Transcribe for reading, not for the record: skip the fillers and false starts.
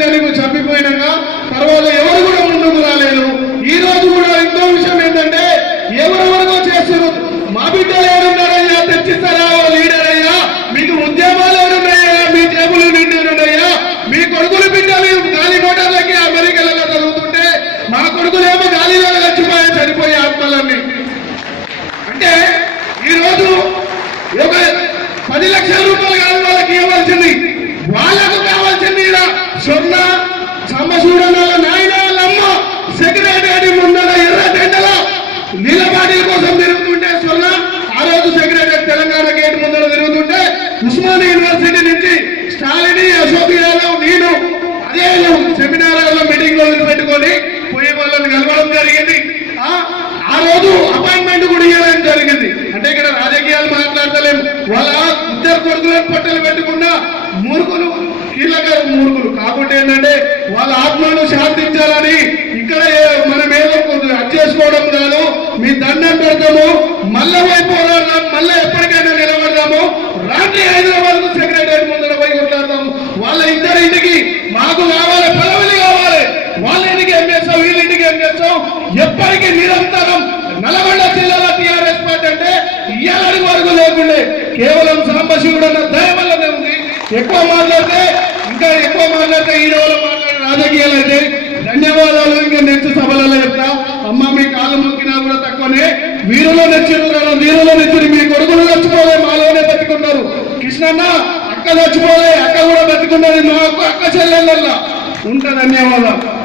చనిపో చంపిపోయినాక తర్వాత ఎవరు కూడా ముందుకు రాలేదు. ఈ రోజు కూడా ఇంకో విషయం ఏంటంటే ఎవరెవరికో చేస్తున్నారు. మా బిడ్డలు ఎవరున్నారయ్యా, తెచ్చిస్తారా లీడర్ అయ్యా, మీకు ఉద్యమాలు ఎవరున్నాయా, మీ జేబులు నిండున్నాయా, మీ కొడుకులు బిడ్డలు గాలి మోటార్లకి అమెరికాలో చదువుతుంటే మా కొడుకులేమో గాలిలో చచ్చిపోయా చనిపోయే ఆత్మలన్నీ. అంటే ఈరోజు ఒక 10 లక్షల రూపాయలు కాదు వాళ్ళకి ఇవ్వాల్సింది, వాళ్ళకు కావాల్సింది స్వర్ణ సమసూడనాల నాయన అమ్మ సెక్రటరీ ముందర ఎర్ర టెండల నీలబాడీల కోసం తిరుగుతుంటే స్వర్ణ ఆ రోజు సెక్రటరీ తెలంగాణ గేట్ ముందర తిరుగుతుంటే ఉస్మానియా యూనివర్సిటీ నుంచి స్టాలిని, అశోక్ యాదవ్, నేను అదే సెమినార్లలో మీటింగ్ లో పెట్టుకొని పోయి వాళ్ళని కలవడం జరిగింది. ఆ రోజు అపాయింట్మెంట్ కూడా ఇవ్వడం జరిగింది. అంటే ఇక్కడ రాజకీయాలు మాట్లాడతలేము. వాళ్ళ ఇద్దరు కొడుకులను పట్టలు పెట్టుకున్న మూర్ఖులు, కీలక మూర్ఖులు కాబట్టి ఏంటంటే వాళ్ళ ఆత్మను శాంతించాలని ఇక్కడ మనం ఏదో చేసుకోవడం కాదు. మీ దండం పెడతాము, మళ్ళా పోయి పోరాడదాం, మళ్ళీ ఎప్పటికైనా నిలబడదాము. రాత్రి హైదరాబాద్ కు సెక్రటరీ ముందర పోయి కొట్లాడదాము. వాళ్ళ ఇద్దరి ఇంటికి మాకు కావాలి, పదవులు కావాలి. వాళ్ళ ఇంటికి ఏం చేస్తాం, వీళ్ళ ఇంటికి ఏం చేస్తాం, ఎప్పటికీ నిరంతరం నల్గొండ జిల్లాలో టీఆర్ఎస్ పార్టీ అంటే ఇయ్యాలని వరకు లేకుండే కేవలం సాంబశివుడు అన్న దయ వల్లనే ఉంది. ఎక్కువ మాట్లాడితే ఇంకా ఎక్కువ మాట్లాడితే ఈ రోజు మాట్లాడే రాజకీయాలు అయితే ధన్యవాదాలు. ఇంకా నెక్స్ట్ సభలలో చెప్తా. అమ్మ మీ కాళ్ళు మొక్కినా కూడా తక్కువనే. వీరులో నెచ్చారు కదా, వీరులో నెచ్చారు. మీ కొడుకులు చచ్చిపోలే, మాలోనే బతికున్నారు. కృష్ణన్న అక్క చచ్చిపోలే, అక్క కూడా బతికున్నది. మా అక్క చెల్లెళ్ళ ఉంటా. ధన్యవాదాలు.